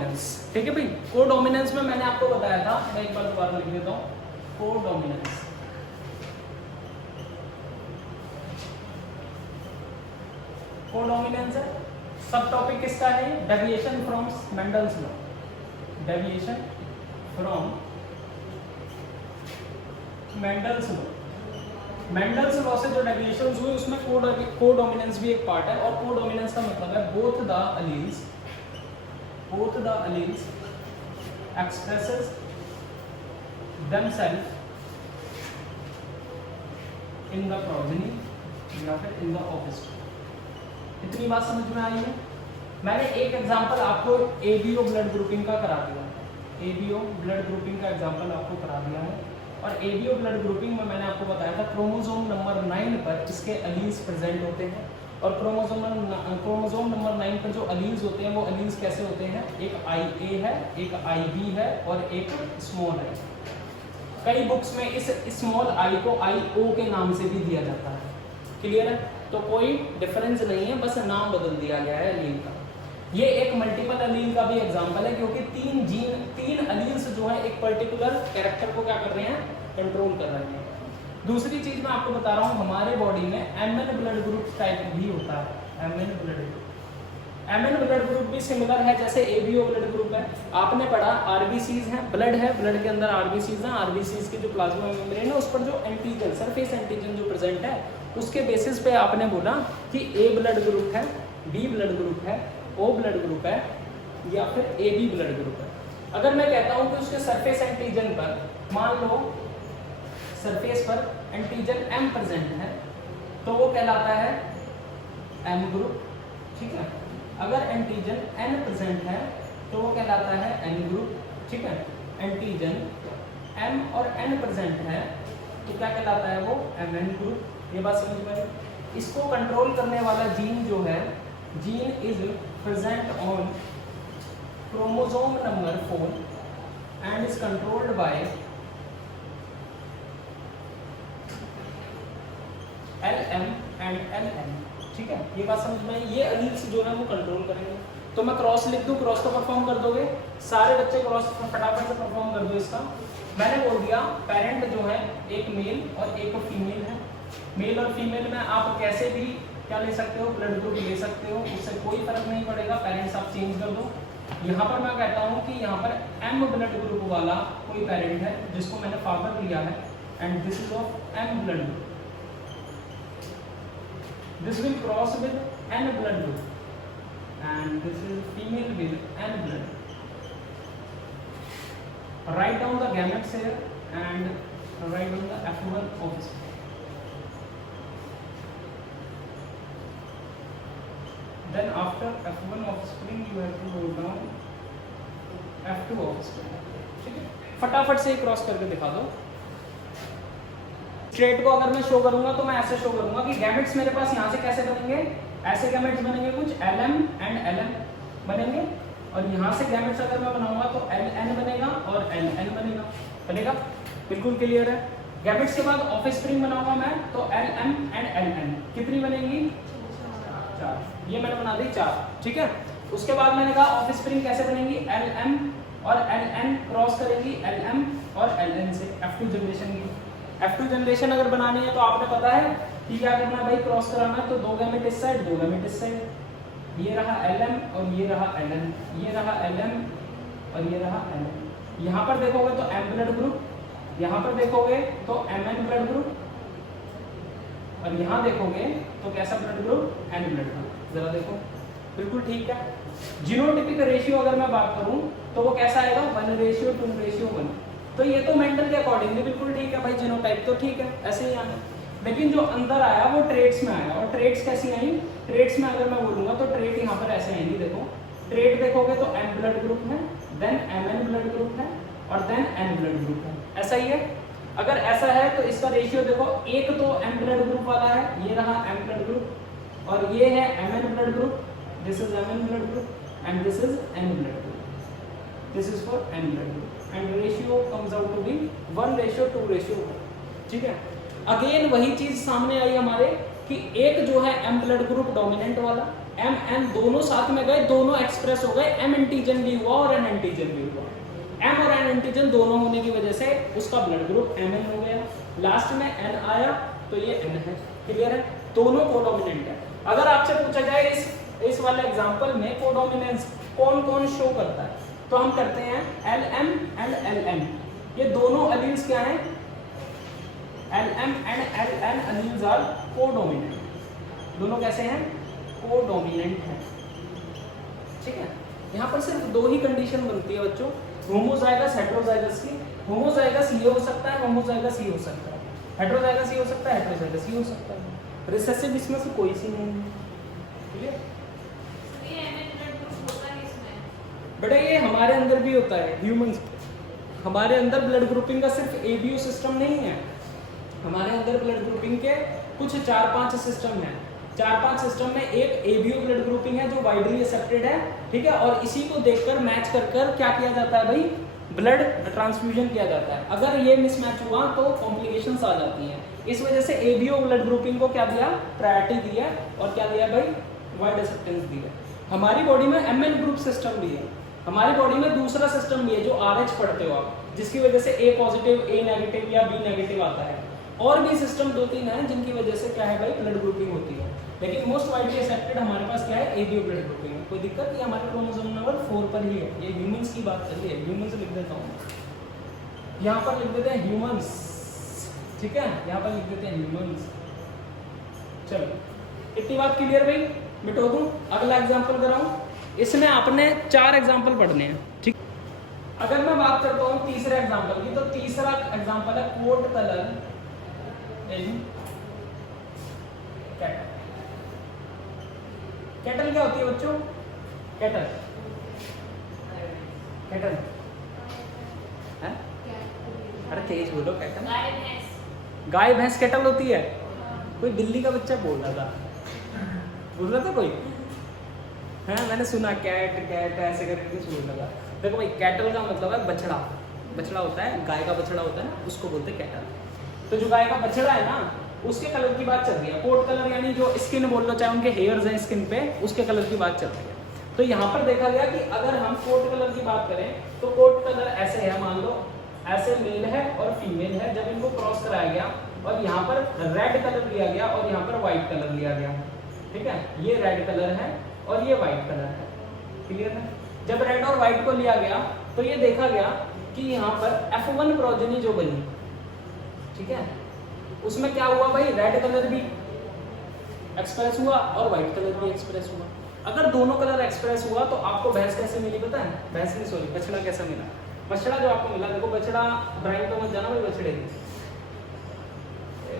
Codominance, ठीक है भाई। कोडोमिनेंस में मैंने आपको बताया था, मैं एक बार दोबारा लिख देता हूँ, कोडोमिनेंस। कोडोमिनेंस है, सब टॉपिक किसका है? Deviation from Mendel's law, deviation from Mendel's law. Mendel's law से जो डेविएशंस हुए उसमें कोडोमिनेंस भी एक पार्ट है, और कोडोमिनेंस का मतलब है both the alleles expresses themselves in the progeny या फिर in the offspring। इतनी बात समझ में आई है? मैंने एक एग्जांपल आपको एबीओ ब्लड ग्रुपिंग का करा दिया, एबीओ ब्लड ग्रुपिंग का एग्जांपल आपको करा दिया है। और एबीओ ब्लड ग्रुपिंग में मैंने आपको बताया था क्रोमोसोम नंबर 9 पर इसके अलील्स प्रेजेंट होते हैं, और क्रोमोसोम नंबर 9 पर जो अलील्स होते हैं वो अलील्स कैसे होते हैं? एक IA है, एक IB है और एक स्मॉल है। कई बुक्स में इस स्मॉल I को IO के नाम से भी दिया जाता है, क्लियर है? तो कोई डिफरेंस नहीं है, बस नाम बदल दिया गया है अलील का। ये एक मल्टीपल अलील का भी एग्जांपल है, क्योंकि तीन अलील्स जो है एक पर्टिकुलर कैरेक्टर को क्या कर रहे हैं? कंट्रोल कर रहे हैं। दूसरी चीज मैं आपको बता रहा हूँ, हमारे बॉडी में MN ब्लड ग्रुप टाइप भी होता है, MN blood group. MN blood group भी सिमिलर है जैसे ABO ब्लड ग्रुप है। आपने पढ़ा RBCs हैं, ब्लड है, ब्लड के अंदर RBCs हैं, RBCs की जो प्लाज्मा मेम्ब्रेन है उस पर जो एंटीजन, सरफेस एंटीजन जो प्रेजेंट है उसके बेसिस पे आपने बोला कि A ब्लड ग्रुप है, B ब्लड ग्रुप है, O ब्लड ग्रुप है या फिर AB ब्लड ग्रुप है। अगर मैं कहता हूँ कि उसके सरफेस एंटीजन पर मान लो सरफेस पर एंटीजन M प्रेजेंट है तो वो कहलाता है M ग्रुप, ठीक है। अगर एंटीजन N प्रेजेंट है तो वो कहलाता है N ग्रुप, ठीक है। एंटीजन M और N प्रेजेंट है तो क्या कहलाता है वो? MN group. ये बात समझ में आई? इसको कंट्रोल करने वाला जीन जो है, gene is present on chromosome number 4 and is controlled by LM and LN, ठीक है। ये बात समझ में आई? ये अलील्स जो है वो कंट्रोल करेंगे। तो मैं क्रॉस लिख दूं, क्रॉस तो परफॉर्म कर दोगे सारे बच्चे, क्रॉस फटाफट से परफॉर्म कर दो इसका। मैंने बोल दिया पेरेंट जो है एक मेल और एक फीमेल है। मेल और फीमेल में आप कैसे भी क्या ले सकते हो? ब्लड ग्रुप ले सकते हो, उससे कोई फर्क नहीं पड़ेगा, पेरेंट्स आप चेंज कर दो। यहाँ पर मैं कहता हूँ कि यहाँ पर M ब्लड ग्रुप वाला कोई पेरेंट है जिसको मैंने फादर लिया है, and this is of M blood group, this will cross with N blood group and this is female with N blood group. Write down the gametes here and write down the F1 offspring. Then after F1 offspring you have to go down F2 offspring, ठीक है। फटाफट से cross करके दिखा दो। Straight को अगर मैं शो करूंगा तो मैं ऐसे शो करूंगा कि गैमेट्स मेरे पास यहाँ से कैसे बनेंगे? ऐसे गैमेट्स बनेंगे, कुछ LM एंड LN बनेंगे, और यहाँ से गैमेट्स अगर मैं बनाऊंगा तो LN बनेगा और LN बनेगा। बिल्कुल क्लियर है? गैमेट्स के बाद ऑफस्प्रिंग बनाऊंगा मैं तो LM एंड LN कितनी बनेंगी? 4। ये मैंने बना दी 4, ठीक है। उसके बाद मैंने कहा ऑफस्प्रिंग कैसे बनेंगी? LM और LN क्रॉस करेंगी LM और LN से F2 जनरेशन की। F2 जनरेशन अगर बनानी है तो आपने पता है कि क्या करना है भाई? क्रॉस कराना है तो 2 गैमेट इस साइड, 2 गैमेट इस साइड। ये रहा LM और ये रहा LN, ये रहा LM और ये रहा LN। यहाँ पर देखोगे तो M ब्लड ग्रुप, यहाँ पर देखोगे तो MN ब्लड ग्रुप, और यहाँ देखोगे तो कैसा blood group? N blood group. जरा देखो, बिल्कुल ठीक है। जीनोटिपिक रेशियो अगर मैं बात करूँ तो वो कैसा आएगा? 1:2:1। तो ये तो मेंटल के अकॉर्डिंगली बिल्कुल ठीक है भाई, जीनोटाइप तो ठीक है, ऐसे ही आना। लेकिन जो अंदर आया वो ट्रेड्स में आया, और ट्रेड्स कैसी आई? ट्रेड्स में अगर मैं बोलूंगा तो ट्रेड यहाँ पर ऐसे आएंगी। देखो ट्रेड देखोगे तो M ब्लड ग्रुप है, देन MN ब्लड ग्रुप है और देन N ब्लड ग्रुप है, ऐसा ही है। अगर ऐसा है तो इसका रेशियो देखो, एक तो M ब्लड ग्रुप वाला है, ये रहा M ब्लड ग्रुप, और ये है MN blood group, this is MN blood group and this is N blood group, this is for N blood group, and ratio comes out to be 1:2:1, ठीक है। Again वही चीज सामने आई हमारे कि एक जो है M ब्लड ग्रुप डोमिनेंट वाला, M N दोनों साथ में गए, दोनों एक्सप्रेस हो गए, M एंटीजन भी हुआ और N एंटीजन भी हुआ। M और N एंटीजन दोनों होने की वजह से उसका ब्लड ग्रुप Mn हो गया, लास्ट में N आया तो ये N है। क्लियर है, दोनों कोडोमिनेंट है। अगर आपसे पूछा जाए इस वाले एग्जांपल में कोडोमिनेंस कौन कौन शो करता है, तो हम करते हैं LM एंड LN। ये दोनों एलील्स क्या हैं? LM and LN alleles are codominant. दोनों कैसे हैं? कोडोमिनेंट है। ठीक है, यहाँ पर सिर्फ दो ही कंडीशन बनती है बच्चों, होमोजाइगस हेटेरोजाइगस की। होमोजाइगस ये हो सकता है, होमोजाइगस ये हो सकता है, हेटेरोजाइगस ये हो सकता है, हेटेरोजाइगस ये हो सकता है। रिसेसिव इसमें से कोई सी नहीं है। क्लियर? बेटा ये हमारे अंदर भी होता है, ह्यूमंस। हमारे अंदर ब्लड ग्रुपिंग का सिर्फ एबीओ सिस्टम नहीं है, हमारे अंदर ब्लड ग्रुपिंग के कुछ 4-5 सिस्टम है। 4-5 सिस्टम में एक एबीओ ब्लड ग्रुपिंग है जो वाइडली एक्सेप्टेड है, ठीक है, और इसी को देखकर मैच कर क्या किया जाता है भाई, ब्लड ट्रांसफ्यूजन किया जाता है। अगर ये मिसमैच हुआ तो कॉम्प्लिकेशंस आ जाती हैं। इस वजह से एबीओ ब्लड ग्रुपिंग को क्या दिया, प्रायोरिटी दी है, और क्या दिया भाई, वाइड एक्सेप्टेंस दी है। हमारी बॉडी में एमएन ग्रुप सिस्टम भी है, हमारी बॉडी में दूसरा सिस्टम भी है जो आरएच पढ़ते हो आप, जिसकी वजह से ए पॉजिटिव, ए नेगेटिव या बी नेगेटिव आता है। और भी सिस्टम 2-3 हैं जिनकी वजह से क्या है भाई, ब्लड ग्रुपिंग होती है। लेकिन मोस्ट वाइडली एक्सेप्टेड हमारे पास क्या है, एबीओ ब्लड ग्रुपिंग है। कोई दिक्कत? ये हमारे क्रोमोसोम नंबर 4 पर ही है। ये ह्यूमंस की बात कर रही है, ह्यूमंस लिख देता हूँ, यहाँ पर लिख देते हैं ह्यूमंस, ठीक है, यहाँ पर लिख देते हैं ह्यूमंस। चलो इतनी बात क्लियर भाई, मिटो दूं। अगला एग्जांपल कराऊं, इसमें आपने 4 एग्जांपल पढ़ने हैं, ठीक। अगर मैं बात करता हूँ तीसरे एग्जांपल की, तो तीसरा एग्जांपल है coat colour in cattle. Cattle क्या होती है बच्चों? कैटल, कैटल है? अरे तेज बोलो, कैटल गाय भैंस कैटल होती है। कोई दिल्ली का बच्चा बोल रहा था, बोल रहा था कोई, है मैंने सुना कैट कैट ऐसे करके सुन लगा। देखो भाई, कैटल का मतलब है बछड़ा, बछड़ा होता है, गाय का बछड़ा होता है, उसको बोलते हैं कैटल। तो जो गाय का बछड़ा है ना, उसके कलर की बात चल रही है। कोट कलर यानी जो स्किन बोल लो, चाहे उनके हेयर्स हैं स्किन पे, उसके कलर की बात चल रही है। तो यहाँ पर देखा गया कि अगर हम कोट कलर की बात करें तो कोट कलर ऐसे है, मान लो ऐसे मेल है और फीमेल है, जब इनको क्रॉस कराया गया और यहाँ पर रेड कलर लिया गया और यहाँ पर व्हाइट कलर लिया गया, ठीक है, ये रेड कलर है और ये व्हाइट कलर है। क्लियर है? जब रेड और व्हाइट को लिया गया तो ये देखा गया कि यहाँ पर F1 प्रोजेनी जो बनी, ठीक है, उसमें क्या हुआ भाई, रेड कलर भी एक्सप्रेस हुआ और व्हाइट कलर भी एक्सप्रेस हुआ। अगर दोनों कलर एक्सप्रेस हुआ तो आपको भैंस कैसे मिली पता है? भैंस नहीं, सॉरी, बछड़ा कैसा मिला? बछड़ा जो आपको मिला, देखो बछड़ा ब्राइन तो मत जाना भाई, बछड़े की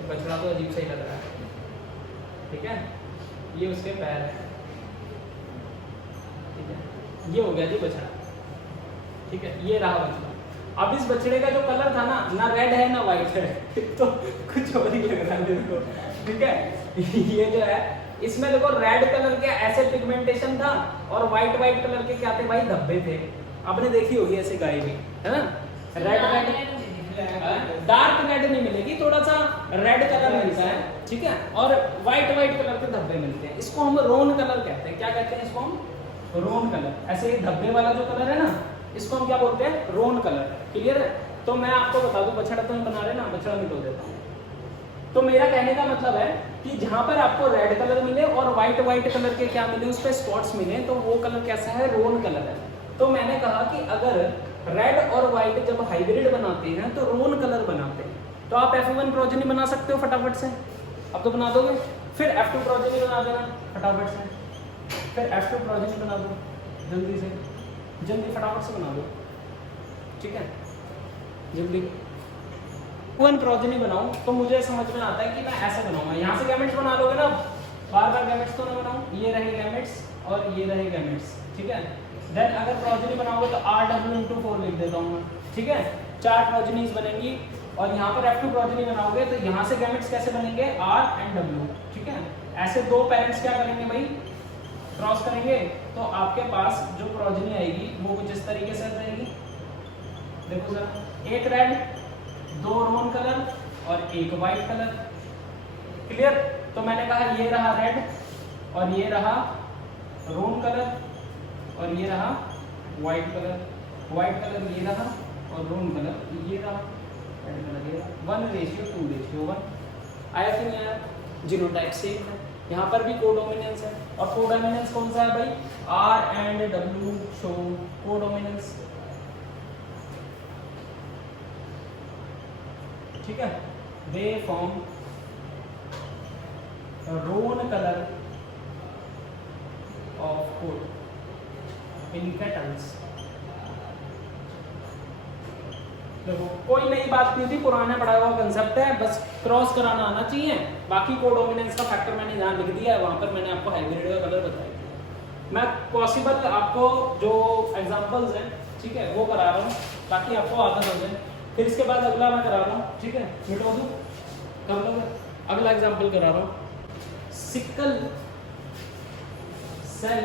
बछड़ा तो अजीब सा ही लग रहा है, ठीक है, ये उसके पैर है, ठीक है, ये हो गया जी बछड़ा, ठीक है, ये रहा बछड़ा। अब इस बछड़े का जो कलर था ना रेड है ना व्हाइट है, तो कुछ और ही लग रहा है मेरे को, ठीक है। ये जो है इसमें देखो रेड कलर के ऐसे पिगमेंटेशन था और व्हाइट कलर के क्या थे भाई, धब्बे थे। आपने देखी होगी ऐसे गाय भी, है ना, रेड डार्क रेड नहीं मिलेगी, थोड़ा सा रेड कलर मिलता है, ठीक है, और व्हाइट कलर के धब्बे मिलते हैं। इसको हम रोन कलर कहते हैं। क्या कहते हैं इसको हम? रोन कलर। ऐसे धब्बे वाला जो कलर है ना, इसको हम क्या बोलते हैं? रोन कलर। क्लियर है? तो मैं आपको बता दूं, बछड़ा तो बना रहे ना, बछड़ा मिटो देता हूँ। तो मेरा कहने का मतलब है कि जहां पर आपको रेड कलर मिले और व्हाइट कलर के क्या मिले, उस पर स्पॉट्स मिले, तो वो कलर कैसा है? रोन कलर है। तो मैंने कहा कि अगर रेड और व्हाइट जब हाइब्रिड बनाते हैं तो रोन कलर बनाते हैं। तो आप F1 प्रोजेनी बना सकते हो फटाफट से, अब तो बना दोगे। फिर F2 प्रोजेनी बना देना फटाफट से, फिर F2 प्रोजेनी बना दो जल्दी से, जल्दी फटाफट से बना दो, ठीक है, जल्दी। F1 प्रोजेनी बनाऊं तो मुझे समझ में आता है कि मैं ऐसे बनाऊंगा। यहाँ से गैमेट्स बना लोगे ना, बार बार गैमेट्स तो ना बनाऊं, ये रहे गैमेट्स और ये रहे गैमेट्स, ठीक है। देन अगर प्रोजेनी बनाओगे तो RW×4 लिख देता हूँ मैं, ठीक है, 4 प्रोजेनीज बनेंगी। और यहाँ पर F2 प्रोजेनी बनाओगे तो यहाँ से गैमेट्स कैसे बनेंगे? R and W, ठीक है। ऐसे दो पेरेंट्स क्या करेंगे भाई, क्रॉस करेंगे, तो आपके पास जो प्रोजेनी आएगी वो कुछ इस तरीके से रहेगी। देखो सर, एक रेड, 2 रोन कलर और एक वाइट कलर। क्लियर? तो मैंने कहा ये रहा रेड और ये रहा रोन कलर और ये रहा वाइट कलर। वाइट कलर ये रहा और रोन कलर ये रहा, रेड कलर ये रहा। 1:2:1 आया कि नहीं आया? जीनोटाइप सेम है। यहाँ पर भी कोडोमिनेंस है और कोडोमिनेंस कौन सा है भाई? R and W show codominance. ठीक है, they form roan colour of coat in cattles. देखो कोई नई बात नहीं थी, पुराना पढ़ा हुआ कंसेप्ट है, बस क्रॉस कराना आना चाहिए। बाकी कोडोमिनेंस का फैक्टर मैंने यहाँ लिख दिया है, वहाँ पर मैंने आपको हाइब्रिड का कलर बताया। मैं पॉसिबल आपको जो एग्जांपल्स हैं, ठीक है, वो करा रहा हूँ ताकि आपको आता हो जाए। फिर इसके बाद अगला मैं करा रहा हूँ, ठीक है, मिटवा दूँ कर लो। अगला एग्जाम्पल करा रहा हूँ, सिकल सेल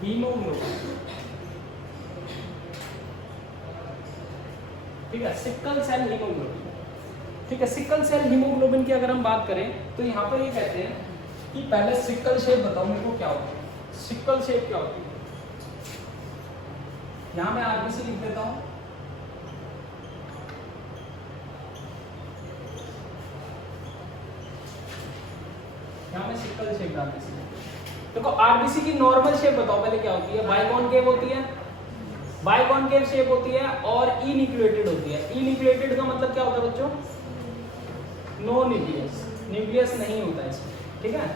हीमोग्लोबिन। ठीक है, सिकल सेल हीमोग्लोबिन। ठीक है, सिकल सेल हीमोग्लोबिन की अगर हम बात करें तो यहाँ पर ये कहते हैं कि पहले सिकल शेप बताओ मेरे को क्या होती है। सिकल शेप क्या होती है? यहाँ मैं आरबीसी लिख देता हूँ। यहाँ मैं सिकल शेप आरबीसी। देखो आरबीसी की नॉर्मल शेप बताओ पहले क्या होती है? बाइकॉनकेव होती है, बाइकॉनकेव शेप होती है और इन्यूक्लिएटेड होती है। इन्यूक्लिएटेड का मतलब क्या होता है बच्चों? नो न्यूक्लियस, न्यूक्लियस नहीं होता है इसमें। ठीक है,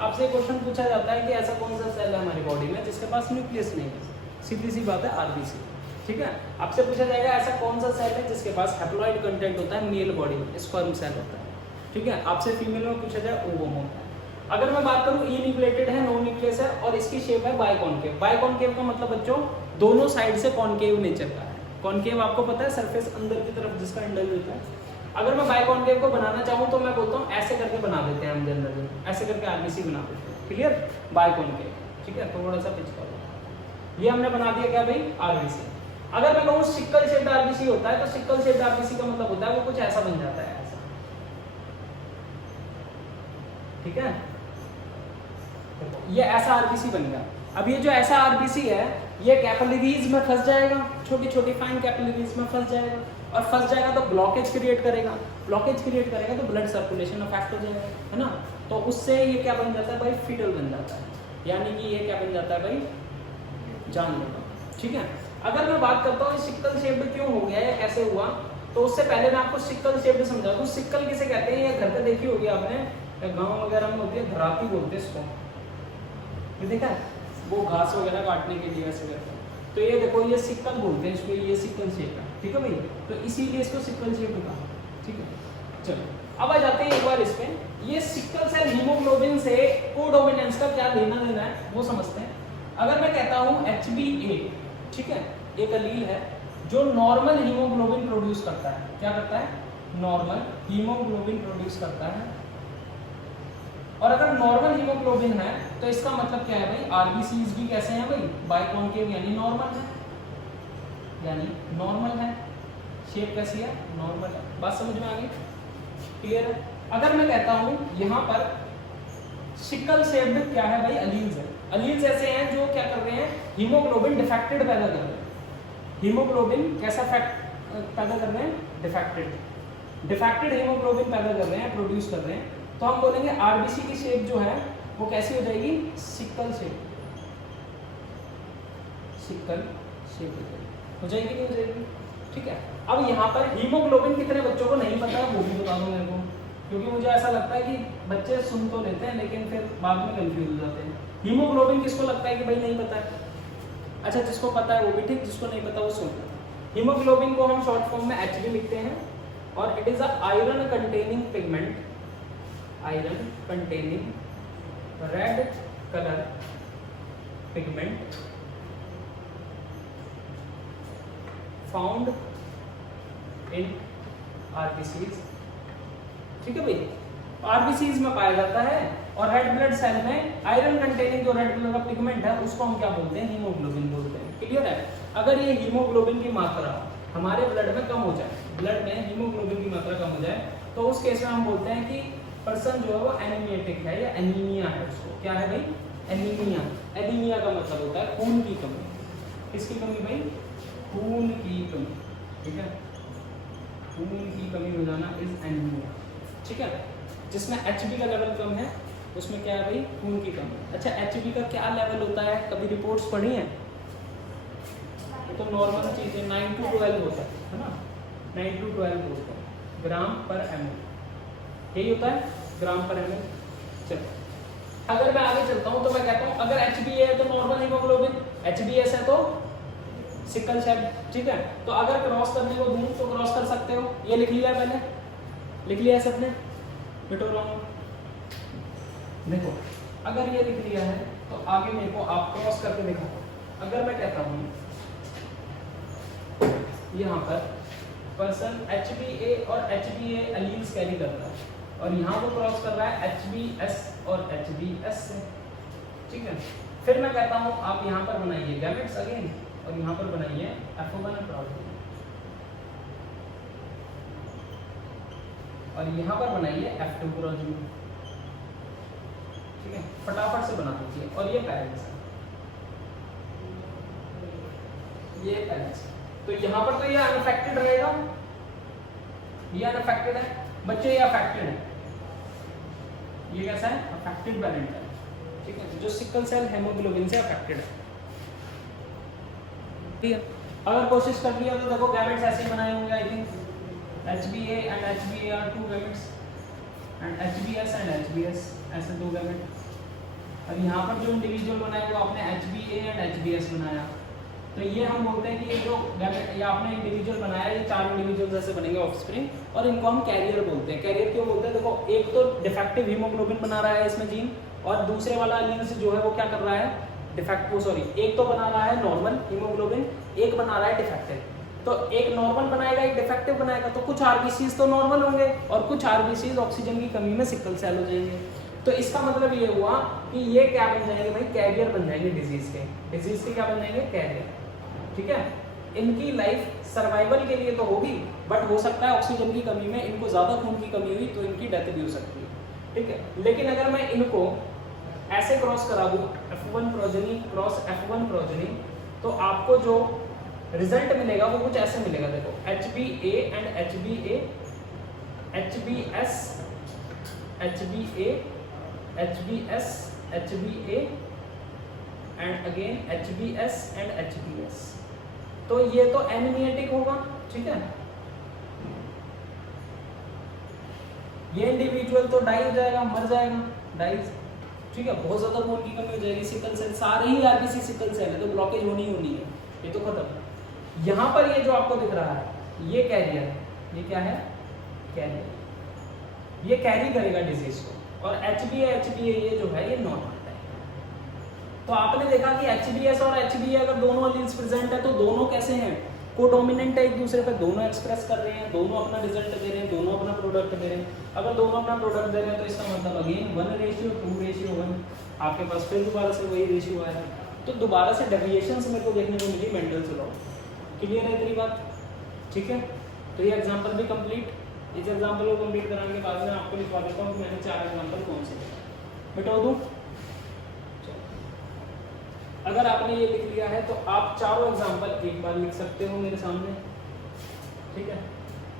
आपसे क्वेश्चन पूछा जाता है कि ऐसा कौन सा सेल है हमारी बॉडी में जिसके पास न्यूक्लियस नहीं है? सीधी सी बात है आरबीसी। ठीक है, आपसे पूछा जाएगा ऐसा कौन सा सेल है जिसके पास हैप्लॉइड कंटेंट होता है मेल बॉडी में? स्पर्म सेल होता है। ठीक है, आपसे फीमेल में पूछा जाए ओवम होता है। अगर मैं बात करूं इन्यूक्लिएटेड है, नो न्यूक्लियस है और इसकी शेप है बाइकॉनकेव। बाइकॉनकेव का मतलब बच्चों दोनों साइड से कॉनकेव नेचर का है। कॉनकेव आपको पता है सरफेस अंदर की तरफ जिसका इंडल होता है। अगर मैं बाइकॉनकेव को बनाना चाहूँ तो मैं बोलता हूँ ऐसे करके बना देते हैं हम जनरली, ऐसे करके आरबीसी बना देते हैं। क्लियर? बाइकॉनकेव। ठीक है, थोड़ा सा पिच करो। ये हमने बना दिया क्या भाई? आरबीसी। अगर मैं कहूँ सिकल शेप्ड आरबीसी होता है तो सिकल शेप्ड आरबीसी का मतलब होता है वो कुछ ऐसा बन जाता है, ऐसा। ठीक है, ये ऐसा आरबीसी बन गया। अब ये जो ऐसा आरबीसी है ये कैपिलरीज में फंस जाएगा, छोटी छोटी फाइन कैपिलरीज में फंस जाएगा और फंस जाएगा तो ब्लॉकेज क्रिएट करेगा। ब्लॉकेज क्रिएट करेगा तो ब्लड सर्कुलेशन अफेक्ट हो जाएगा, है ना? तो उससे ये क्या बन जाता है भाई? फीटल बन जाता है, यानी कि ये क्या बन जाता है भाई? जानलेवा। ठीक है, अगर मैं बात करता हूँ सिकल शेप्ड क्यों हो गया है, कैसे हुआ, तो उससे पहले मैं आपको सिकल शेप्ड समझा दूँ। सिकल किसे कहते हैं? ये घर पे देखी होगी आपने, गाँव वगैरह में होती है, धराती बोलते हैं इसको। ये देखा है, वो घास वगैरह काटने के लिए ऐसे करते हैं। तो ये देखो ये सिकल बोलते हैं इसको, ये सिकल शेप है। ठीक है भाई, तो इसीलिए इसको सिकल शेप कहा। ठीक है, चलो अब आ जाते हैं एक बार इस पे। ये सिकल सेल हीमोग्लोबिन से कोडोमिनेंस का क्या लेना देना है वो समझते हैं। अगर मैं कहता हूँ HbA, ठीक है, एक एलील है जो नॉर्मल हीमोग्लोबिन प्रोड्यूस करता है। क्या करता है? नॉर्मल हीमोग्लोबिन प्रोड्यूस करता है। और अगर नॉर्मल हीमोग्लोबिन है तो इसका मतलब क्या है भाई? आरबीसीज भी कैसे हैं भाई? बाइकॉनकेव यानी नॉर्मल है, यानी नॉर्मल है। शेप कैसी है? नॉर्मल है। बात समझ में आ गई? क्लियर है? अगर मैं कहता हूं यहां पर सिकल शेप्ड क्या है भाई? एलील्स है। एलील्स ऐसे हैं जो क्या कर रहे हैं? हीमोग्लोबिन डिफेक्टेड पैदा कर रहे हैं। हीमोग्लोबिन कैसा पैदा कर रहे हैं? डिफेक्टेड। डिफेक्टेड हीमोग्लोबिन पैदा कर रहे हैं, प्रोड्यूस कर रहे हैं। तो हम बोलेंगे आरबीसी की शेप जो है वो कैसी हो जाएगी? Sickle shape. सिकल शेप हो जाएगी, नहीं हो जाएगी? ठीक है, अब यहाँ पर हीमोग्लोबिन कितने बच्चों को नहीं पता है वो भी बता दो मेरे को, क्योंकि मुझे ऐसा लगता है कि बच्चे सुन तो लेते हैं लेकिन फिर बाद में कंफ्यूज हो जाते हैं। हीमोग्लोबिन किसको लगता है कि भाई नहीं पता है? अच्छा, जिसको पता है वो भी ठीक, जिसको नहीं पता वो सुन। हीमोग्लोबिन को हम शॉर्ट फॉर्म में Hb लिखते हैं और it is a iron containing pigment, iron containing red colour pigment found in RBCs. ठीक है भाई, आरबीसीज में पाया जाता है और रेड ब्लड सेल में आयरन कंटेनिंग जो रेड कलर का पिगमेंट है उसको हम क्या बोलते हैं? हीमोग्लोबिन बोलते हैं। क्लियर है? अगर ये हीमोग्लोबिन की मात्रा हमारे ब्लड में कम हो जाए, ब्लड में हीमोग्लोबिन की मात्रा कम हो जाए तो उस केस में हम बोलते हैं कि पर्सन जो है वो एनीमियाटिक है या एनीमिया है। उसको क्या है भाई? एनीमिया। एनीमिया का मतलब होता है खून की कमी। किसकी कमी भाई? खून की कमी। ठीक है, खून की कमी हो जाना इज एनीमिया। ठीक है, जिसमें Hb का लेवल कम है उसमें क्या है भाई? खून की कमी। अच्छा, Hb का क्या लेवल होता है? कभी रिपोर्ट्स पढ़ी हैं? तो नॉर्मल चीज है 9 to 12 होता है ना, 9 to 12 होता है ग्राम पर ml, यही होता है ग्राम पर ml। चलो अगर मैं आगे चलता हूँ तो मैं कहता हूँ अगर HbA है तो नॉर्मल हीमोग्लोबिन, HbS है तो सिकल सेल। ठीक है, तो अगर क्रॉस करने को दूं तो क्रॉस कर सकते हो। ये लिख लिया पहले, लिख लिया सबने? मिटो रहा हूँ। देखो अगर ये लिख लिया है तो आगे मेरे को आप क्रॉस करके दिखाओ। अगर मैं कहता हूँ यहाँ पर पर्सन HbA और HbA एलील्स कैरी करता है और यहाँ वो क्रॉस कर रहा है HbS और HbS से। ठीक है, फिर मैं कहता हूँ आप यहाँ पर बनाइए गैमेट्स अगेन और यहाँ पर बनाइए F1 प्रोटीन और यहाँ पर बनाइए F2 प्रोटीन। ठीक है, फटाफट से बना दीजिए। और ये पेरेंट्स है, ये पेरेंट्स। तो यहाँ पर तो ये अनअफेक्टेड रहेगा, ये अनअफेक्टेड है बच्चे, ये अफेक्टेड है। ये कैसा है? अफेक्टेड पेरेंट है। ठीक है, जो सिकल सेल हेमोग्लोबिन से अफेक्टेड है। ठीक है, अगर कोशिश कर लिया तो देखो गैमेट्स ऐसे बनाए होंगे। I think HbA and HbA are 2 gametes and HbS and HbS ऐसे 2 गैमेट। और यहाँ पर जो इंडिविजुअल बनाया वो आपने HbA and HbS बनाया। तो ये हम बोलते हैं कि ये जो गैमेट ये आपने इंडिविजुअल बनाया, ये 4 इंडिविजुअल्स ऐसे बनेंगे ऑफस्प्रिंग और इनको हम कैरियर बोलते हैं। कैरियर क्यों बोलते हैं? देखो एक तो डिफेक्टिव हीमोग्लोबिन बना रहा है इसमें जीन, और दूसरे वाला एलील्स जो है वो क्या कर रहा है? एक तो बना रहा है नॉर्मल हीमोग्लोबिन, एक बना रहा है डिफेक्टिव। तो एक नॉर्मल बनाएगा, एक डिफेक्टिव बनाएगा, तो कुछ आरबीसीज तो नॉर्मल होंगे और कुछ आरबीसीज ऑक्सीजन की कमी में सिकल सेल हो जाएंगे। तो इसका मतलब ये हुआ कि ये क्या बन जाएंगे भाई? कैरियर बन जाएंगे डिजीज के। डिजीज के क्या बन जाएंगे? कैरियर। ठीक है, इनकी लाइफ सर्वाइवल के लिए तो होगी, बट हो सकता है ऑक्सीजन की कमी में इनको ज्यादा खून की कमी हुई तो इनकी डेथ भी हो सकती है। ठीक है, लेकिन अगर मैं इनको ऐसे क्रॉस करा दूं F1 progeny cross F1 progeny, तो आपको जो रिजल्ट मिलेगा वो कुछ ऐसे मिलेगा। देखो HbA and HbA, HbS, HbA, HbS, HbA and again HbS and HbS। तो ये तो एनीमियाटिक होगा। ठीक है, ये इंडिविजुअल तो डाई हो जाएगा, मर जाएगा, डाइज। ठीक है, बहुत ज्यादा खून की कमी हो जाएगी। सिकल सेल, सारे ही आरबीसी सिकल सेल है तो ब्लॉकेज होनी ही होनी है, ये तो खत्म। यहाँ पर ये जो आपको दिख रहा है ये कैरियर है, ये क्या है? कैरियर। ये कैरी करेगा डिजीज को। और HbA ये जो है ये नॉर्मल है। तो आपने देखा कि HbS और HbA अगर दोनों एलील्स प्रेजेंट है तो दोनों कैसे हैं? कोडोमिनेंट है एक दूसरे पे, दोनों एक्सप्रेस कर रहे हैं, दोनों अपना रिजल्ट दे रहे हैं, दोनों अपना प्रोडक्ट दे रहे हैं। अगर दोनों अपना प्रोडक्ट दे रहे हैं तो इसका मतलब अगेन 1:2:1 आपके पास फिर दोबारा से वही रेशियो आया। तो दोबारा से डेविएशंस मेरे को देखने को मिली मेंडल्स लॉ। क्लियर है तेरी बात? ठीक है, तो ये एग्जांपल भी कंप्लीट। इस एग्जांपल को कंप्लीट कराने के बाद में आपको लिखवा देता हूँ कि मैंने 4 एग्जांपल कौन से मिटा दूँ। अगर आपने ये लिख लिया है तो आप चारों एग्जांपल एक बार लिख सकते हो मेरे सामने। ठीक है,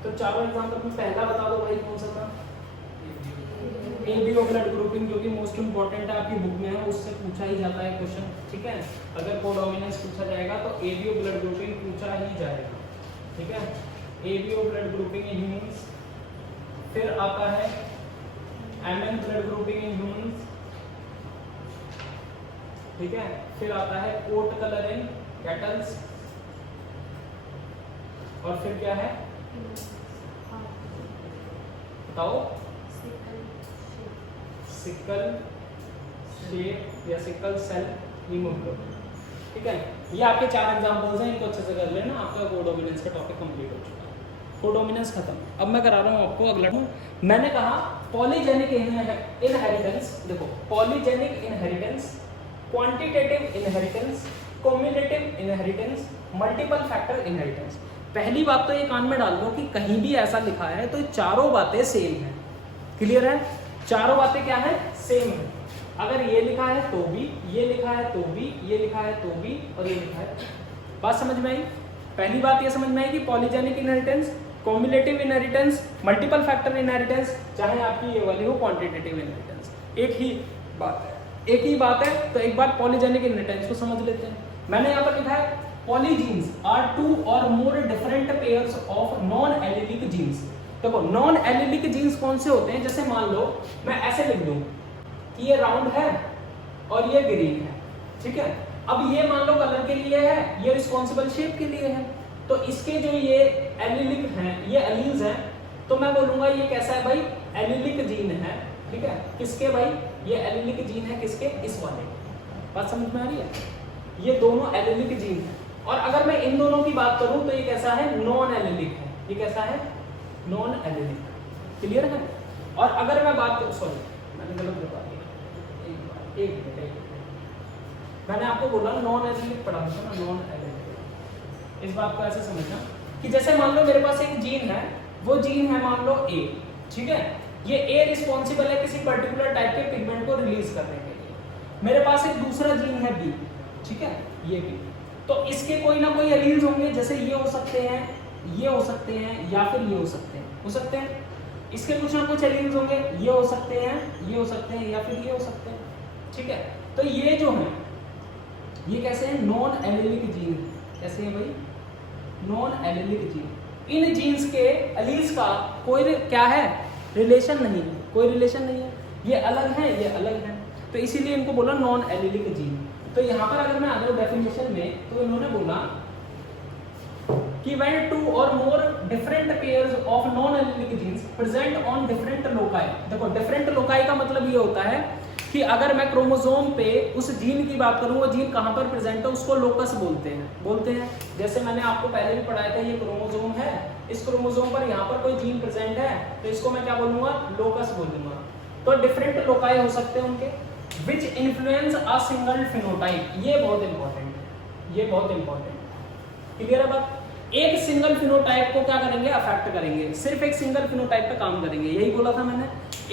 तो चारों एग्जांपल में पहला बता दो भाई कौन सा था? एबीओ ब्लड ग्रुपिंग, जो कि मोस्ट इंपॉर्टेंट है आपकी बुक में है, उससे पूछा ही जाता है क्वेश्चन। ठीक है, अगर कोडोमिनेंस पूछा जाएगा तो एबीओ ब्लड ग्रुपिंग पूछा ही जाएगा। ठीक है, ABO blood grouping in humans. फिर आता है MN blood grouping in humans. ठीक है, फिर आता है कोट कलर इन कैटल्स। और फिर क्या है बताओ? सिकल शेप या सिकल सेल हीमोग्लोबिन। ठीक है, ये आपके 4 एग्जांपल्स हैं, इनको अच्छे से कर लेना। आपका कोडोमिनेंस का टॉपिक कंप्लीट हो चुका है। कोडोमिनेंस खत्म। अब मैं करा रहा हूँ आपको अगला। मैंने कहा पॉलीजेनिक इनहेरिटेंस। देखो polygenic inheritance, quantitative inheritance, cumulative inheritance, multiple factor inheritance. पहली बात तो ये कान में डाल दो कि कहीं भी ऐसा लिखा है तो चारों बातें सेम है। क्लियर है? चारों बातें क्या है? सेम है। अगर ये लिखा है तो भी, ये लिखा है तो भी, ये लिखा है तो भी, और ये लिखा है। बात समझ में आई? पहली बात ये समझ में आई कि polygenic inheritance, cumulative inheritance, multiple factor inheritance, चाहे आपकी ये वाली हो क्वांटिटेटिव इनहेरिटेंस, एक ही बात है, एक ही बात है। तो एक बार पॉलीजेनिक इनहेरिटेंस को समझ लेते हैं। मैंने यहाँ पर लिखा है पॉलीजीन्स आर टू और more different pairs of non allelic genes. देखो नॉन एलिलिक जीन्स कौन से होते हैं? जैसे मान लो मैं ऐसे लिख दूं कि ये राउंड है और ये ग्रीन है, ठीक है। अब ये मान लो कलर के लिए है, ये रिस्पॉन्सिबल शेप के लिए है, तो इसके जो ये एलिलिक हैं, ये एलील्स हैं, तो मैं बोलूंगा ये कैसा है भाई? एलिलिक जीन है, ठीक है। किसके भाई? ये एलिलिक जीन है किसके? इस वाले। बात समझ में आ रही है? ये दोनों एलिलिक जीन है। और अगर मैं इन दोनों की बात करूं तो ये कैसा है? नॉन एलिलिक है। ये कैसा है? Non allylic. क्लियर है? और अगर मैं बात करूं, सॉरी मैंने गलत बता दिया, एक मिनट, मैंने आपको बोला नॉन एलिलिक पढ़ा था ना, नॉन एलिलिक। इस बात को ऐसे समझना कि जैसे मान लो मेरे पास एक जीन है, वो जीन है मान लो ए, ठीक है। ये ए रिस्पॉन्सिबल है किसी पर्टिकुलर टाइप के पिगमेंट को रिलीज करने के लिए। मेरे पास एक दूसरा जीन है बी, ठीक है, ये बी। तो इसके कोई ना कोई एलील्स होंगे, जैसे ये हो सकते हैं, ये हो सकते हैं, या फिर ये हो सकते हैं, हो सकते हैं। इसके कुछ ना कुछ एलील्स होंगे, ये हो सकते हैं, ये हो सकते हैं, या फिर ये हो सकते हैं, ठीक है। तो ये जो है ये कैसे है? Non allelic gene. कैसे है भाई? Non allelic gene. इन जीन्स के एलील्स का कोई क्या है? रिलेशन नहीं है, कोई रिलेशन नहीं है। ये अलग है, ये अलग है, तो इसीलिए इनको बोला नॉन एलिलिक जीन। तो यहाँ पर अगर मैं आ जाऊँ डेफिनेशन में, तो इन्होंने बोला कि when two or more different pairs of non-allelic genes present on different loci। देखो different loci का मतलब ये होता है कि अगर मैं क्रोमोसोम पे उस जीन की बात करूँ, वो जीन कहाँ पर प्रेजेंट है उसको लोकस बोलते हैं। जैसे मैंने आपको पहले भी पढ़ाया था, ये क्रोमोसोम है, इस क्रोमोसोम पर यहाँ पर कोई जीन प्रेजेंट है, तो इसको मैं क्या बोलूंगा? लोकस बोलूंगा। तो डिफरेंट लोकाई हो सकते हैं उनके, which influence a single phenotype. ये बहुत इंपॉर्टेंट है, ये बहुत इंपॉर्टेंट है। क्लियर है बात? एक सिंगल फिनोटाइप को क्या करेंगे? अफेक्ट करेंगे। सिर्फ एक सिंगल फिनोटाइप पे काम करेंगे, यही बोला था मैंने।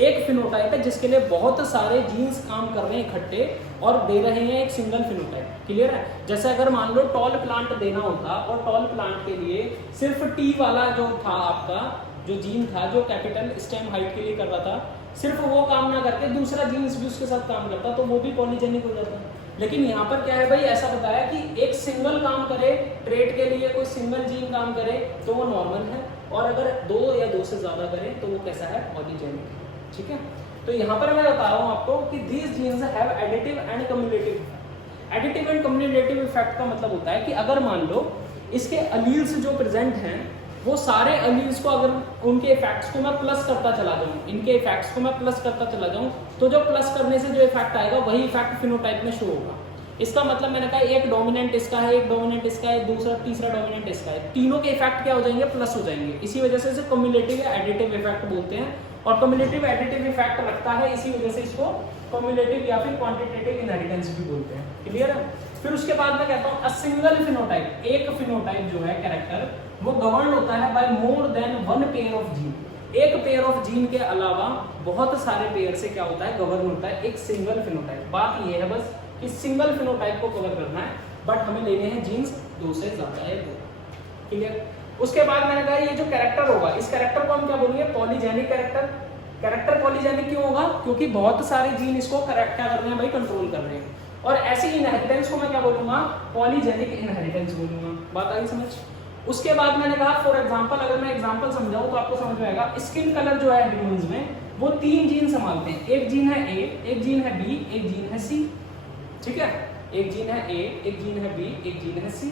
एक फिनोटाइप है जिसके लिए बहुत सारे जीन्स काम कर रहे हैं इकट्ठे और दे रहे हैं एक सिंगल फिनोटाइप। क्लियर है? जैसे अगर मान लो टॉल प्लांट देना होता और टॉल प्लांट के लिए सिर्फ टी वाला जो था आपका जो जीन था, जो कैपिटल स्टेम हाइट के लिए कर रहा था, सिर्फ वो काम ना करके दूसरा जीन भी उसके साथ काम करता, तो वो भी पॉलीजेनिक हो जाता। लेकिन यहाँ पर क्या है भाई? ऐसा बताया कि एक सिंगल काम करे ट्रेट के लिए, कोई सिंगल जीन काम करे तो वो नॉर्मल है, और अगर दो या दो से ज्यादा करे तो वो कैसा है? पॉलीजेनिक है, ठीक है। तो यहाँ पर मैं बता रहा हूँ आपको कि these genes have additive and cumulative effect। additive and cumulative effect का मतलब होता है कि अगर मान लो इसके अलील्स जो प्रेजेंट हैं, वो सारे अलील्स को अगर उनके इफेक्ट्स को मैं प्लस करता चला जाऊँ, इनके इफेक्ट्स को मैं प्लस करता चला जाऊँ, तो जो प्लस करने से जो इफेक्ट आएगा वही इफेक्ट फिनोटाइप में शो होगा। इसका मतलब मैंने कहा एक डोमिनेंट इसका है, एक डोमिनेंट इसका है, दूसरा तीसरा डोमिनेंट इसका है, तीनों के इफेक्ट क्या हो जाएंगे? प्लस हो जाएंगे। इसी वजह से इसे कम्युलेटिव या एडिटिव इफेक्ट बोलते हैं, और कम्युलेटिव एडिटिव इफेक्ट रखता है, इसी वजह से इसको कम्युलेटिव या फिर क्वांटिटेटिव इनहेरिटेंस भी बोलते हैं। क्लियर है? फिर उसके बाद मैं कहता हूँ अ सिंगल फिनोटाइप, एक फिनोटाइप जो है कैरेक्टर, वो गवर्न होता है by more than one pair of gene. एक पेयर ऑफ जीन के अलावा बहुत सारे पेयर से क्या होता है? गवर्न होता है एक सिंगल फिनोटाइप। बात ये है बस कि सिंगल फिनोटाइप को कवर करना है, बट हमें लेने हैं जीन्स दो से ज्यादा है, दो। क्लियर? उसके बाद मैंने कहा ये जो कैरेक्टर होगा, इस कैरेक्टर को हम क्या बोलेंगे? Polygenic character. कैरेक्टर पॉलीजेनिक क्यों होगा? क्योंकि बहुत सारे जीन इसको क्या कर रहे हैं भाई? कंट्रोल कर रहे हैं। और ऐसी इनहेरिटेंस को मैं क्या बोलूंगा? पॉलीजेनिक इनहेरिटेंस बोलूंगा। बात आई समझ? उसके बाद मैंने कहा फॉर एग्जांपल, अगर मैं एग्जांपल समझाऊं तो आपको समझ में आएगा। स्किन कलर जो है ह्यूमंस में, वो तीन जीन संभालते हैं। एक जीन है ए, एक जीन है बी, एक जीन है सी, ठीक है। एक जीन है ए, एक जीन है बी, एक जीन है सी।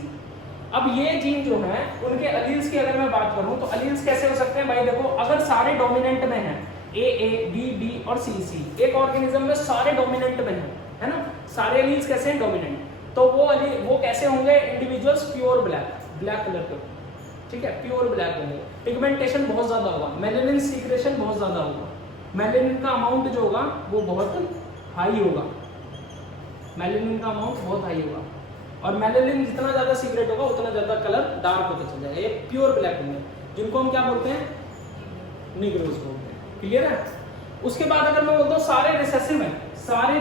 अब ये जीन जो है उनके अलील्स की अगर मैं बात करूं तो अलील्स कैसे हो सकते हैं भाई? देखो अगर सारे डोमिनेंट में हैं, ए बी बी और सी सी, एक ऑर्गेनिज्म में सारे डोमिनेंट में है ना, सारे एलील्स कैसे हैं? डोमिनेंट। तो वो कैसे होंगे? इंडिविजुअल्स प्योर ब्लैक कलर के, ठीक है, प्योर ब्लैक होंगे। पिगमेंटेशन बहुत ज्यादा होगा, मेलानिन सीक्रेशन बहुत ज्यादा होगा, मेलानिन का अमाउंट जो होगा वो बहुत हाई होगा, मेलानिन का अमाउंट बहुत हाई होगा। और मेलेनिन जितना ज्यादा सीक्रेट होगा उतना ज्यादा कलर डार्क होता चल जाएगा। ये प्योर ब्लैक होंगे, जिनको हम क्या बोलते हैं, निग्रोज बोलते हैं। क्लियर है? उसके बाद अगर मैं बोलता हूँ सारे रिसेसिव हैं, सारे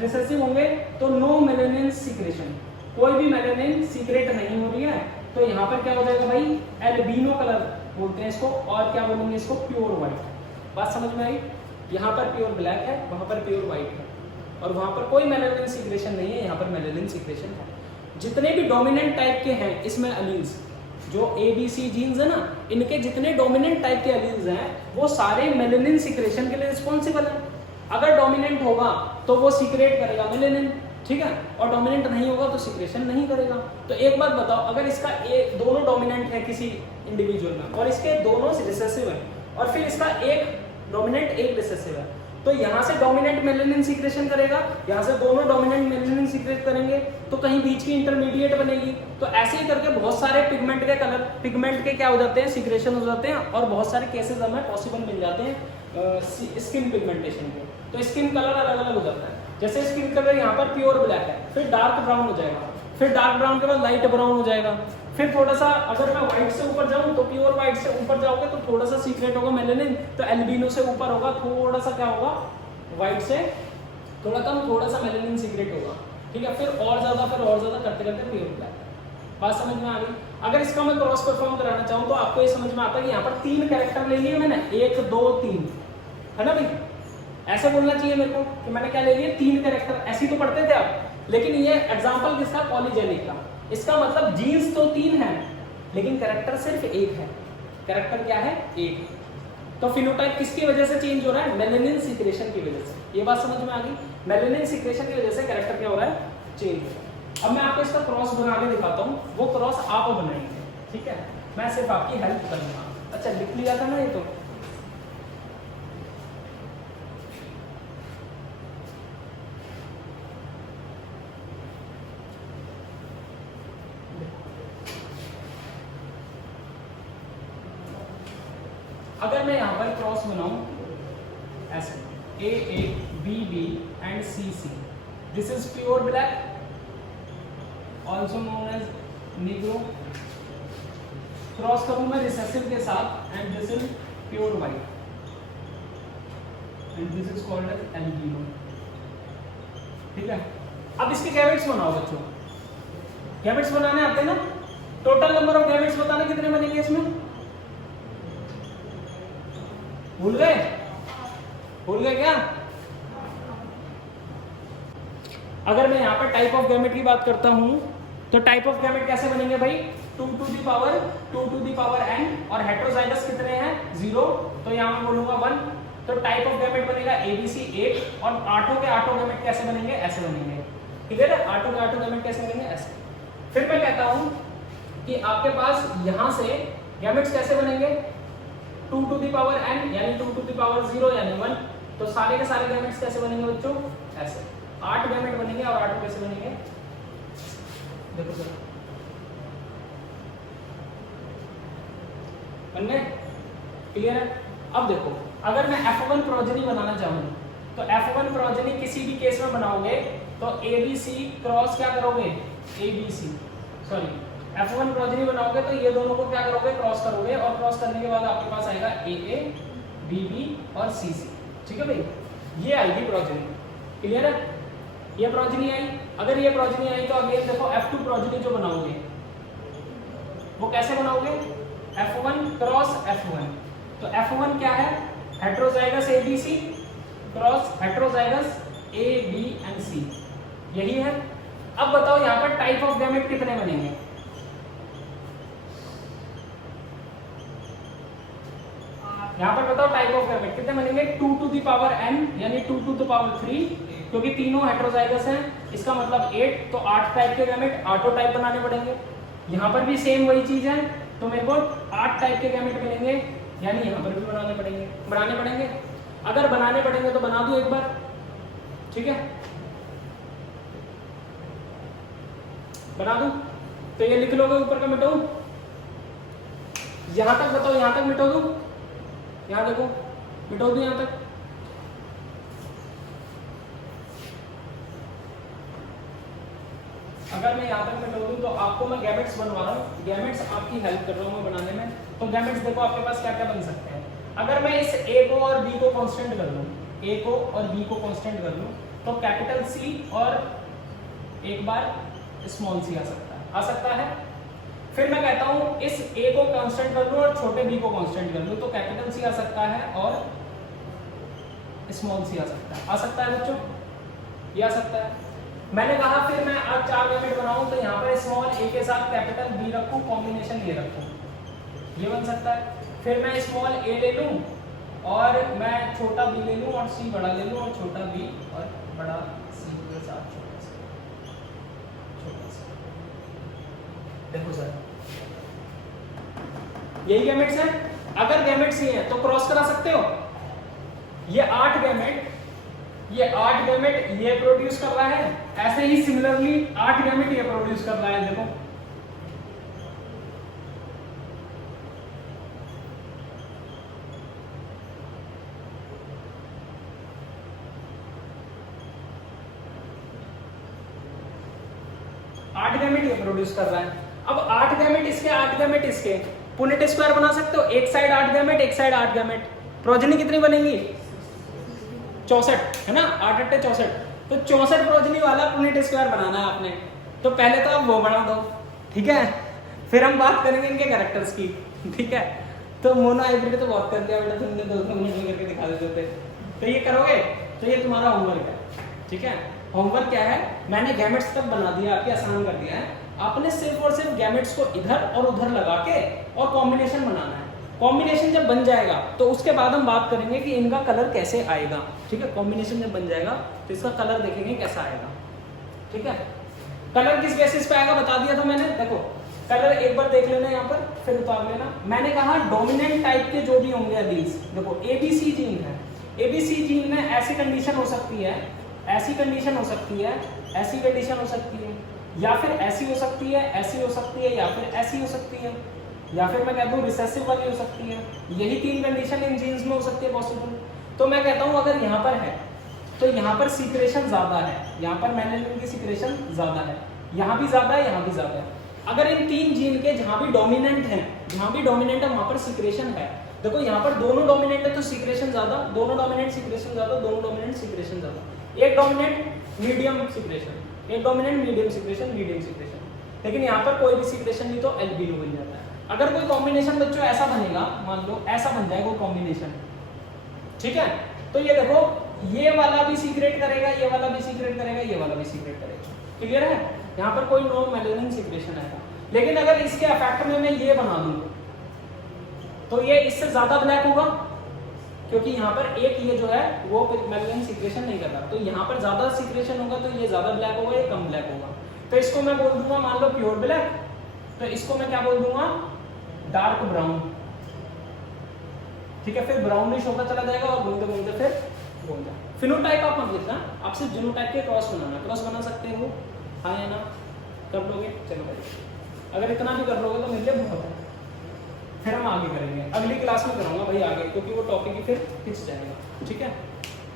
रिसेसिव होंगे तो नो मेलेनिन सीक्रेशन, कोई भी मेलेनिन सीक्रेट नहीं हो रही है, तो यहाँ पर क्या हो जाएगा भाई, एल्बिनो कलर बोलते हैं इसको, और क्या बोलेंगे इसको, प्योर व्हाइट। बात समझ में आई? यहाँ पर प्योर ब्लैक है, वहां पर प्योर व्हाइट है, और वहां पर कोई मेलेनिन सीक्रेशन नहीं है, यहाँ पर मेलेनिन सीक्रेशन है। जितने भी डोमिनेंट टाइप के हैं इसमें अलील्स, जो ABC जीन्स है ना, इनके जितने डोमिनेंट टाइप के अलील्स हैं वो सारे मेलेनिन सीक्रेशन के लिए रिस्पॉन्सिबल है। अगर डोमिनेंट होगा तो वो सीक्रेट करेगा मेलेनिन, ठीक है, और डोमिनेंट नहीं होगा तो सीक्रेशन नहीं करेगा। तो एक बात बताओ, अगर इसका दोनों डोमिनेंट है किसी इंडिविजुअल में और इसके दोनों रिसेसिव है, और फिर इसका एक डोमिनेंट एक रिसेसिव है, तो यहाँ से डोमिनेंट मेलेनिन सीक्रेशन करेगा, यहाँ से दोनों डोमिनेंट मेलेनिन सीक्रेट करेंगे, तो कहीं बीच की इंटरमीडिएट बनेगी। तो ऐसे ही करके बहुत सारे पिगमेंट के कलर, पिगमेंट के क्या हो जाते हैं, सीक्रेशन हो जाते हैं, और बहुत सारे केसेस हमें पॉसिबल मिल जाते हैं स्किन पिगमेंटेशन के। तो स्किन कलर अलग अलग हो जाता है। जैसे स्किन कलर यहाँ पर प्योर ब्लैक है, फिर डार्क ब्राउन हो जाएगा, फिर डार्क ब्राउन के बाद लाइट ब्राउन हो जाएगा, फिर थोड़ा सा अगर मैं व्हाइट से ऊपर जाऊं तो प्योर व्हाइट से ऊपर जाओगे तो थोड़ा सा सीक्रेट होगा मेलेनिन, तो एल्बिनो से ऊपर होगा थोड़ा सा क्या होगा, व्हाइट से थोड़ा कम, थोड़ा सा मेलेनिन सीक्रेट होगा, ठीक है, फिर और ज्यादा करते करते प्योर ब्लैक। बात समझ में आ गई? अगर इसका मैं क्रॉस परफॉर्म कराना चाहूँ तो आपको ये समझ में आता है कि यहाँ पर 3 कैरेक्टर ले लिए मैंने, 1 2 3, है ना भाई? ऐसे बोलना चाहिए मेरे को कि मैंने क्या ले लिए, 3 कैरेक्टर। ऐसे तो पढ़ते थे आप, लेकिन ये एग्जाम्पल किसका, पॉलीजेनिक का। इसका मतलब जीन्स तो 3 है लेकिन कैरेक्टर सिर्फ 1 है। कैरेक्टर क्या है, 1। तो फिनोटाइप किसकी वजह से चेंज हो रहा है, मेलेनिन सीक्रेशन की वजह से। ये बात समझ में आ गई? मेलेनिन सीक्रेशन की वजह से कैरेक्टर क्या हो रहा है, चेंज हो रहा है। अब मैं आपको इसका क्रॉस बना के दिखाता हूँ, वो क्रॉस आप बनाएंगे, ठीक है, मैं सिर्फ आपकी हेल्प करूंगा। अच्छा लिख लिया था ना ये तो, अगर मैं यहाँ पर क्रॉस बनाऊं ऐसे AA BB and CC, this is pure black, also known as negro. Cross करूं मैं रिसेसिव के साथ, and this is pure white, and this is called as albino, ठीक है। अब इसके गैमेट्स बनाओ बच्चों, गैमेट्स बनाने आते हैं ना, टोटल नंबर ऑफ गैमेट्स बताना कितने बनेंगे इसमें, भूल गए? भूल गए क्या? अगर मैं यहाँ पर टाइप ऑफ गैमेट की बात करता हूँ तो टाइप ऑफ गैमेट कैसे बनेंगे भाई, 2 to the power n, और हेट्रोजाइगस कितने हैं, 0, तो यहाँ मैं बोलूंगा 1। तो टाइप ऑफ गैमेट बनेगा ABC 8, और आठों के आठों गैमेट कैसे बनेंगे, ऐसे बनेंगे, ठीक है। आठों के आठों गैमेट कैसे बनेंगे, ऐसे। फिर मैं कहता हूँ कि आपके पास यहाँ से गैमेट्स कैसे बनेंगे, 2 to the power n यानी 2 to the power 0 यानी 1, तो सारे के सारे गैमेट्स कैसे बनेंगे बच्चों, ऐसे। 8 गैमेट बनेंगे, और 8 कैसे बनेंगे, देखो सर, बन गए, क्लियर है? अब देखो, अगर मैं F1 प्रोजेनी बनाना चाहूँ तो F1 प्रोजेनी किसी भी केस में बनाओगे तो ABC क्रॉस क्या करोगे, F1 प्रोजेनी बनाओगे तो ये दोनों को क्या करोगे, क्रॉस करोगे, और क्रॉस करने के बाद आपके पास आएगा AA BB और CC, ठीक है भाई, ये आएगी प्रोजेनी, क्लियर है? ये प्रोजेनी आई। अगर ये प्रोजेनी आई तो अगेन देखो F2 प्रोजेनी जो बनाओगे वो कैसे बनाओगे, F1 क्रॉस F1, तो F1 क्या है, heterozygous ABC cross heterozygous A B and C, यही है। अब बताओ यहाँ पर टाइप ऑफ गैमेट कितने बनेंगे, यहाँ पर बताओ टाइप ऑफ गैमेट कितने बनेंगे, 2 to the power n यानी 2 to the power 3, क्योंकि तीनों हेट्रोजाइगस हैं, इसका मतलब 8, तो 8 टाइप के गैमेट, 8 टाइप बनाने पड़ेंगे। यहाँ पर भी सेम वही चीज है, तो मेरे को 8 टाइप के गैमेट मिलेंगे, यानी यहाँ पर भी बनाने पड़ेंगे। अगर बनाने पड़ेंगे तो बना दूं एक बार, ठीक है, बना दूं, तो ये लिख लोगे ऊपर का मिटाऊं, यहां तक बताओ, यहां तक मिटा दूं, यहां देखो मिटा दूं यहां तक, अगर मैं यहाँ तक मैं बोल दूँ तो आपको मैं गैमेट्स बनवा रहा हूँ, गैमेट्स आपकी हेल्प कर रहा हूँ मैं बनाने में। तो गैमेट्स देखो आपके पास क्या क्या बन सकते हैं। अगर मैं इस ए को और बी को कांस्टेंट कर लूँ, ए को और बी को कांस्टेंट कर लूँ, तो कैपिटल सी और एक बार स्मॉल सी आ सकता है। फिर मैं कहता हूँ इस ए को कांस्टेंट कर लूँ और छोटे बी को कांस्टेंट कर लूँ, तो कैपिटल सी आ सकता है और स्मॉल सी आ सकता है बच्चों, ये आ सकता है। मैंने कहा फिर मैं अब 4 गैमेट बनाऊं तो यहाँ पर स्मॉल ए के साथ कैपिटल बी रखूं, कॉम्बिनेशन ये रखूं, ये बन सकता है। फिर मैं स्मॉल ए ले लूं और मैं छोटा बी ले लूं और सी बड़ा ले लूं, और छोटा बी और बड़ा सी के साथ छोटा सा। देखो सर यही गैमेट्स है। अगर गैमेट्स ये हैं तो क्रॉस करा सकते हो। ये 8 गैमेट ये प्रोड्यूस कर रहा है, ऐसे ही सिमिलरली 8 गैमेट ये प्रोड्यूस कर रहा है। देखो आठ गैमेट ये प्रोड्यूस कर रहा है। अब 8 गैमेट इसके 8 गैमेट इसके पुनेट स्क्वायर बना सकते हो। एक साइड 8 गैमेट एक साइड 8 गैमेट, प्रोजेनी कितनी बनेगी 64 है ना, 8 8 64। तो 64 प्रोजेनी वाला पुनेट स्क्वायर बनाना है आपने। तो पहले तो आप वो बना दो, ठीक है, फिर हम बात करेंगे इनके कैरेक्टर्स की, ठीक है। तो मोनो हाइब्रिड तो बहुत कर दिया बेटा तुमने, 2 मिनट में करके दिखा देते थे। तो ये करोगे तो ये तुम्हारा होमवर्क है, ठीक है। होमवर्क क्या है, मैंने गैमेट्स तक बना दिया, आपके आसान कर दिया है। आपने सिर्फ और सिर्फ गैमेट्स को इधर और उधर लगा के और कॉम्बिनेशन बनाना है। कॉम्बिनेशन जब बन जाएगा तो उसके बाद हम बात करेंगे कि इनका कलर कैसे आएगा, ठीक है। कॉम्बिनेशन जब बन जाएगा तो इसका कलर देखेंगे कैसा आएगा, ठीक है। कलर किस बेसिस पे आएगा बता दिया था मैंने। देखो कलर एक बार देख लेना यहाँ पर, फिर उतार लेना। मैंने कहा डोमिनेंट टाइप के जो भी होंगे एलील्स, देखो एबीसी जीन है, एबीसी जीन में ऐसी कंडीशन हो सकती है, ऐसी कंडीशन हो सकती है, ऐसी कंडीशन हो सकती है, या फिर ऐसी हो सकती है, ऐसी हो सकती है, या फिर ऐसी हो सकती है, या फिर मैं कह दूं रिसेसिव वाली हो सकती है। यही 3 कंडीशन इन जीन्स में हो सकती है पॉसिबल। तो मैं कहता हूं अगर यहाँ पर है तो यहाँ पर सीक्रेशन ज्यादा है, यहाँ पर मेलानिन की सीक्रेशन ज्यादा है, यहाँ भी ज्यादा है, यहाँ भी ज्यादा है। अगर इन 3 जीन के जहाँ भी डोमिनेंट है, वहां पर सीक्रेशन है। देखो यहाँ पर दोनों डोमिनेंट है तो सीक्रेशन ज्यादा, दोनों डोमिनेंट सीक्रेशन ज्यादा, दोनों डोमिनेंट सीक्रेशन ज्यादा। एक डोमिनेंट मीडियम सीक्रेशन, एक dominant medium secretion, medium secretion. लेकिन यहाँ पर कोई भी सीक्रेशन नहीं तो एल्बिनो बन जाता है। अगर कोई कॉम्बिनेशन बच्चों ऐसा बनेगा, मान लो ऐसा बन जाएगा कोई कॉम्बिनेशन, ठीक है, तो ये देखो ये वाला भी सीक्रेट करेगा, ये वाला भी सीक्रेट करेगा, ये वाला भी सीक्रेट करेगा। क्लियर है, यहाँ पर कोई नो मेलानिन सीक्रेशन आएगा। लेकिन अगर इसके इफेक्ट में मैं ये बना दूं तो ये इससे ज्यादा ब्लैक होगा, क्योंकि यहाँ पर एक ये जो है वो मेलानिन सीक्रेशन नहीं करता। तो यहाँ पर ज्यादा सीक्रेशन होगा तो ये ज्यादा ब्लैक होगा, ये कम ब्लैक होगा। तो इसको मैं बोल दूंगा मान लो प्योर ब्लैक, तो इसको मैं क्या बोल दूंगा डार्क ब्राउन, ठीक है। फिर ब्राउनिश होता चला जाएगा और घूमते घूमते फिर बोल जाए। फिनोटाइप आप मत लिखना, आप सिर्फ जीनोटाइप के क्रॉस बनाना, क्रॉस बना सकते हो, हाँ या ना, कर लोगे चलो भाई। अगर इतना भी कर लोगे तो मेरे लिए बहुत है, फिर हम आगे करेंगे। अगली क्लास में करूंगा भाई आगे, क्योंकि वो टॉपिक ही फिर खिंच जाएगा, ठीक है।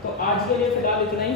तो आज के लिए फिलहाल इतना ही।